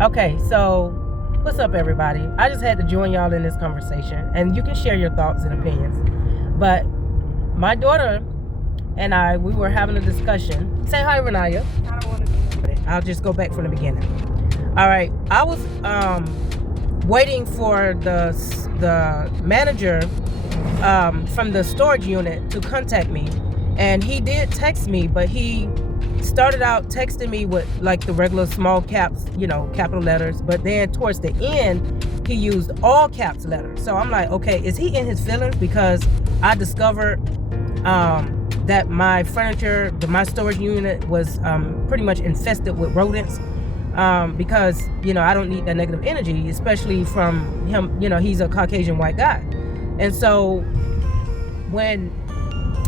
Okay, so what's up, everybody? I just had to join y'all in this conversation, and you can share your thoughts and opinions. But my daughter and I, we were having a discussion. Say hi, Renaya. I don't want to be. I'll just go back from the beginning. All right, I was waiting for the manager from the storage unit to contact me, and he did text me, but he started out texting me with like the regular small caps, capital letters, but then towards the end he used all caps letters. So I'm like, okay, is he in his feelings because I discovered that my furniture, my storage unit was pretty much infested with rodents, because I don't need that negative energy, especially from him. He's a Caucasian white guy. And so when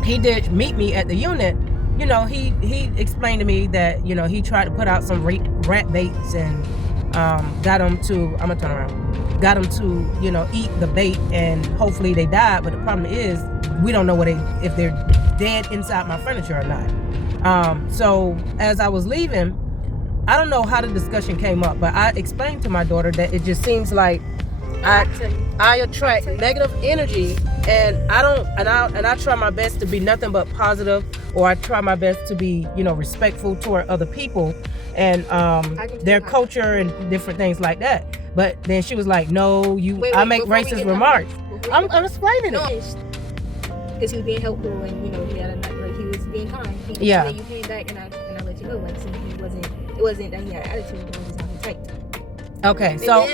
he did meet me at the unit, he explained to me that he tried to put out some rat baits and got them to, I'm gonna turn around, got them to eat the bait, and hopefully they died. But the problem is we don't know if they're dead inside my furniture or not. So as I was leaving, I don't know how the discussion came up, but I explained to my daughter that it just seems like I attract negative energy, and I try my best to be nothing but positive, or I try my best to be respectful toward other people and their culture and different things like that. But then she was like, no, I make racist remarks. I'm explaining it. Because he was being helpful, and he had he was being kind. Yeah. And then you came back, and I let you know, so it wasn't that he had attitude, but it was how he typed. Okay, so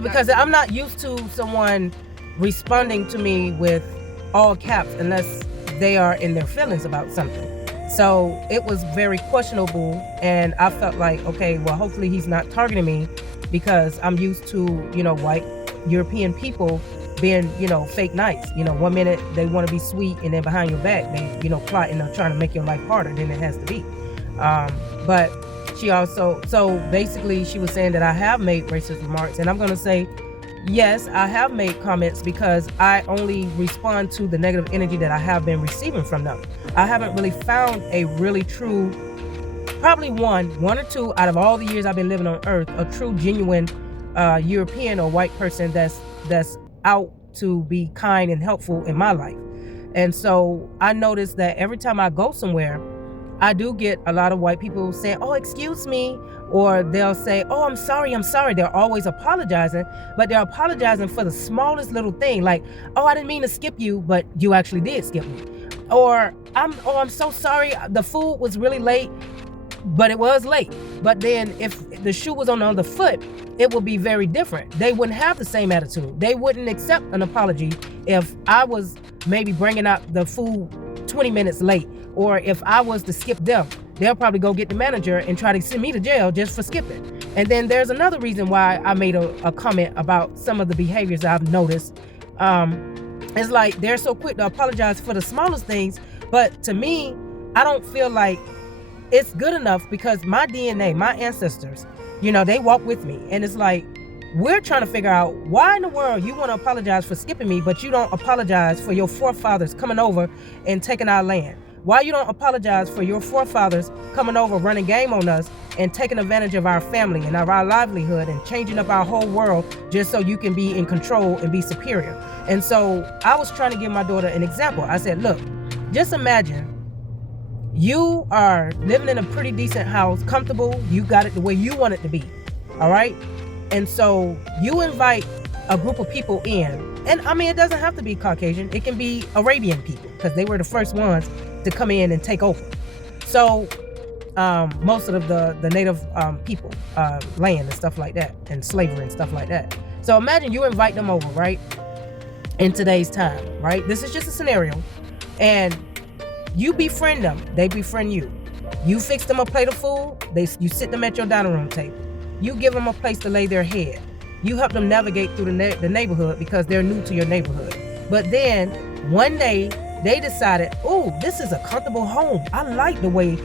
because I'm not used to someone responding to me with all caps unless they are in their feelings about something. So it was very questionable, and I felt like, okay, well, hopefully he's not targeting me, because I'm used to white European people being fake nice. 1 minute they want to be sweet, and then behind your back they plotting or trying to make your life harder than it has to be. But she also, so basically she was saying that I have made racist remarks, and I'm going to say, yes, I have made comments because I only respond to the negative energy that I have been receiving from them. I haven't really found a really true, probably one or two out of all the years I've been living on earth, a true genuine European or white person that's out to be kind and helpful in my life. And so I noticed that every time I go somewhere, I do get a lot of white people saying, oh, excuse me, or they'll say, oh, I'm sorry. They're always apologizing, but they're apologizing for the smallest little thing, like, oh, I didn't mean to skip you, but you actually did skip me. Or I'm so sorry, the food was really late, but it was late. But then if the shoe was on the other foot, it would be very different. They wouldn't have the same attitude. They wouldn't accept an apology if I was maybe bringing out the food 20 minutes late, or if I was to skip them. They'll probably go get the manager and try to send me to jail just for skipping. And then there's another reason why I made a comment about some of the behaviors I've noticed. It's like they're so quick to apologize for the smallest things, but to me, I don't feel like it's good enough, because my DNA, my ancestors, they walk with me. And it's like, we're trying to figure out why in the world you want to apologize for skipping me, but you don't apologize for your forefathers coming over and taking our land. Why you don't apologize for your forefathers coming over, running game on us, and taking advantage of our family and of our livelihood and changing up our whole world just so you can be in control and be superior? And so I was trying to give my daughter an example. I said, look, just imagine you are living in a pretty decent house, comfortable, you got it the way you want it to be, all right? And so you invite a group of people in, and I mean, it doesn't have to be Caucasian, it can be Arabian people, because they were the first ones to come in and take over. So most of the native people, land and stuff like that, and slavery and stuff like that. So imagine you invite them over, right? In today's time, right? This is just a scenario. And you befriend them, they befriend you. You fix them a plate of food, you sit them at your dining room table. You give them a place to lay their head. You help them navigate through the neighborhood because they're new to your neighborhood. But then one day they decided, oh, this is a comfortable home. I like the way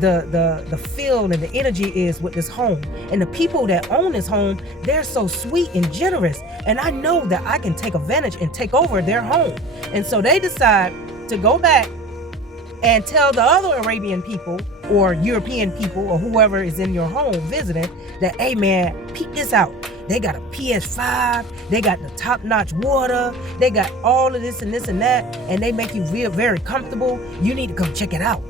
the feel and the energy is with this home. And the people that own this home, they're so sweet and generous. And I know that I can take advantage and take over their home. And so they decide to go back and tell the other Arabian people or European people or whoever is in your home visiting that, hey man, peep this out. They got a PS5, they got the top-notch water, they got all of this and this and that, and they make you feel very comfortable. You need to come check it out.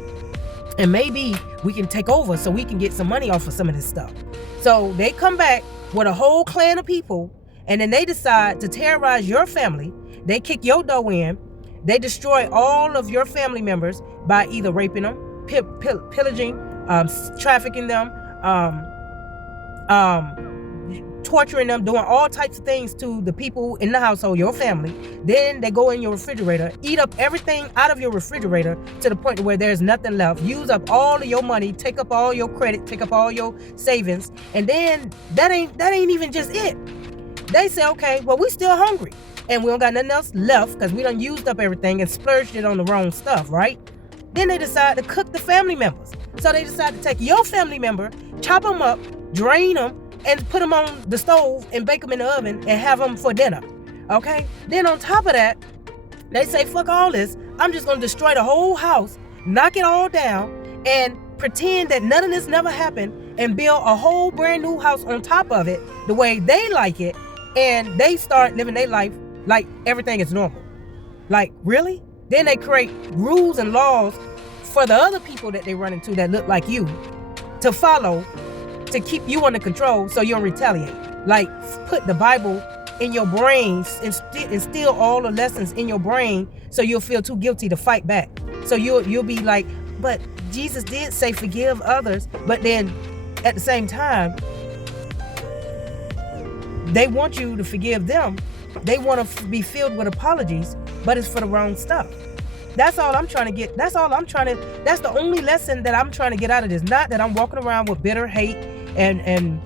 And maybe we can take over so we can get some money off of some of this stuff. So they come back with a whole clan of people, and then they decide to terrorize your family. They kick your dough in. They destroy all of your family members by either raping them, pillaging, trafficking them, torturing them, doing all types of things to the people in the household, your family. Then they go in your refrigerator, eat up everything out of your refrigerator to the point where there's nothing left, use up all of your money, take up all your credit, take up all your savings, and then that ain't even just it. They say, okay, well, we still hungry and we don't got nothing else left because we done used up everything and splurged it on the wrong stuff, right? Then they decide to cook the family members. So they decide to take your family member, chop them up, drain them, and put them on the stove and bake them in the oven and have them for dinner, okay? Then on top of that, they say, fuck all this. I'm just going to destroy the whole house, knock it all down, and pretend that none of this never happened and build a whole brand new house on top of it the way they like it, and they start living their life like everything is normal. Like, really? Then they create rules and laws for the other people that they run into that look like you to follow, to keep you under control so you don't retaliate. Like, put the Bible in your brain, instill all the lessons in your brain so you'll feel too guilty to fight back. So you'll be like, but Jesus did say forgive others, but then at the same time, they want you to forgive them. They want to be filled with apologies, but it's for the wrong stuff. That's all I'm trying to get. That's the only lesson that I'm trying to get out of this. Not that I'm walking around with bitter hate and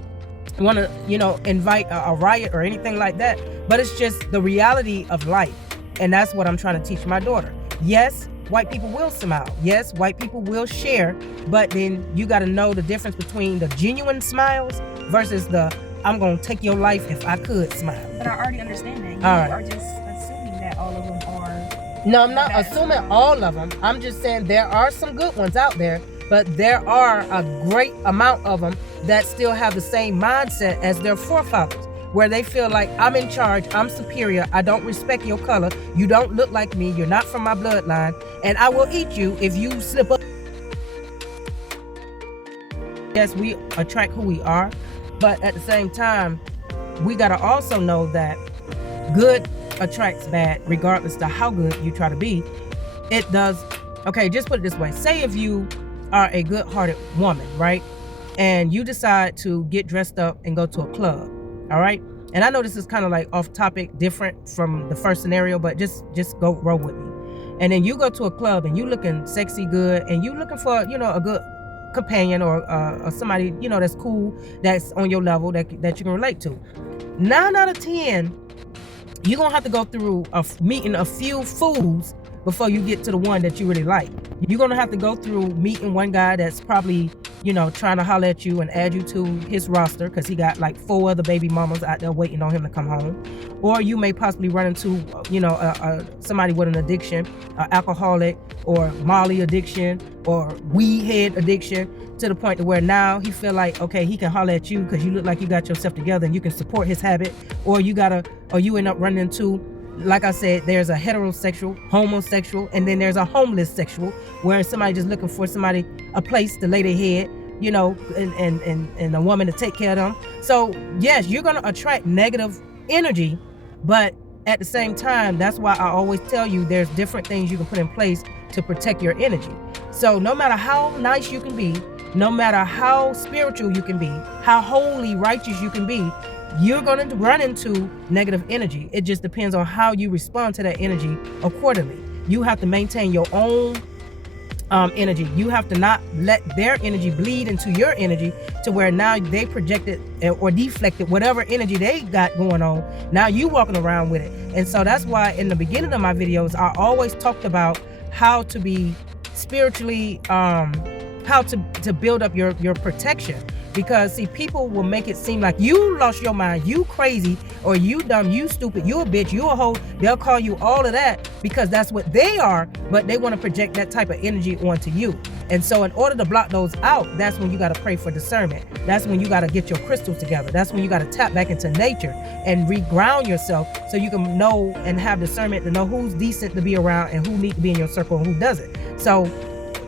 want to, invite a riot or anything like that. But it's just the reality of life. And that's what I'm trying to teach my daughter. Yes, white people will smile. Yes, white people will share. But then you got to know the difference between the genuine smiles versus the I'm going to take your life if I could smile. But I already understand that. You are just assuming that all of them are... No, I'm not assuming all of them. I'm just saying there are some good ones out there, but there are a great amount of them that still have the same mindset as their forefathers, where they feel like I'm in charge, I'm superior, I don't respect your color, you don't look like me, you're not from my bloodline, and I will eat you if you slip up. Yes, we attract who we are, but at the same time, we gotta also know that good attracts bad, regardless of how good you try to be. It does. Okay, just put it this way. Say if you are a good-hearted woman, right? And you decide to get dressed up and go to a club, all right? And I know this is kind of like off topic, different from the first scenario, but just go roll with me. And then you go to a club and you looking sexy good and you looking for, a good companion or somebody, that's cool, that's on your level, that you can relate to. 9 out of 10, you're going to have to go through meeting a few fools before you get to the one that you really like. You're going to have to go through meeting one guy that's probably, trying to holler at you and add you to his roster because he got like 4 other baby mamas out there waiting on him to come home. Or you may possibly run into, somebody with an addiction, an alcoholic or Molly addiction or weed head addiction, to the point to where now he feel like, okay, he can holler at you because you look like you got yourself together and you can support his habit. Or you end up running into, like I said, there's a heterosexual, homosexual, and then there's a homeless sexual, where somebody just looking for somebody, a place to lay their head, and a woman to take care of them. So yes, you're going to attract negative energy, but at the same time, that's why I always tell you there's different things you can put in place to protect your energy. So no matter how nice you can be, no matter how spiritual you can be, how holy, righteous you can be, you're going to run into negative energy. It just depends on how you respond to that energy accordingly. You have to maintain your own energy. You have to not let their energy bleed into your energy to where now they projected or deflected whatever energy they got going on. Now you walking around with it. And so that's why in the beginning of my videos, I always talked about how to be spiritually, how to build up your protection. Because see, people will make it seem like you lost your mind, you crazy, or you dumb, you stupid, you a bitch, you a hoe. They'll call you all of that because that's what they are, but they want to project that type of energy onto you. And so in order to block those out, that's when you got to pray for discernment. That's when you got to get your crystals together. That's when you got to tap back into nature and reground yourself so you can know and have discernment to know who's decent to be around and who needs to be in your circle and who doesn't. So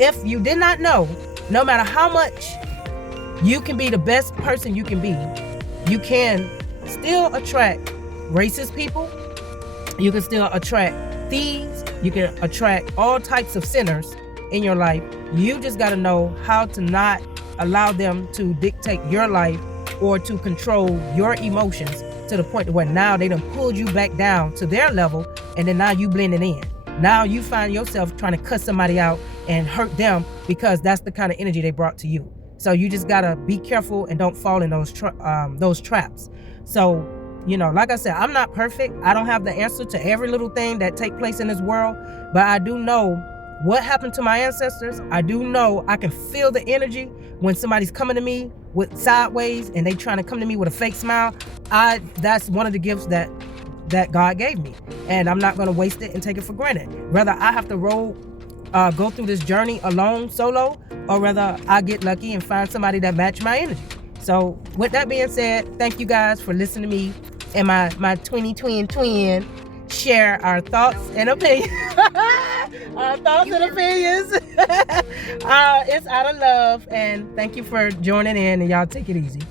if you did not know, no matter how much you can be the best person you can be, you can still attract racist people. You can still attract thieves. You can attract all types of sinners in your life. You just got to know how to not allow them to dictate your life or to control your emotions to the point where now they done pulled you back down to their level, and then now you blending in. Now you find yourself trying to cuss somebody out and hurt them because that's the kind of energy they brought to you. So you just gotta be careful and don't fall in those traps. So, you know, like I said, I'm not perfect. I don't have the answer to every little thing that take place in this world, but I do know what happened to my ancestors. I do know I can feel the energy when somebody's coming to me with sideways and they trying to come to me with a fake smile. That's one of the gifts that God gave me, and I'm not gonna waste it and take it for granted. Whether I have to go through this journey alone, solo, or whether I get lucky and find somebody that match my energy. So with that being said, thank you guys for listening to me and my twin share our thoughts and opinions. Our thoughts and opinions. It's out of love, and thank you for joining in, and y'all take it easy.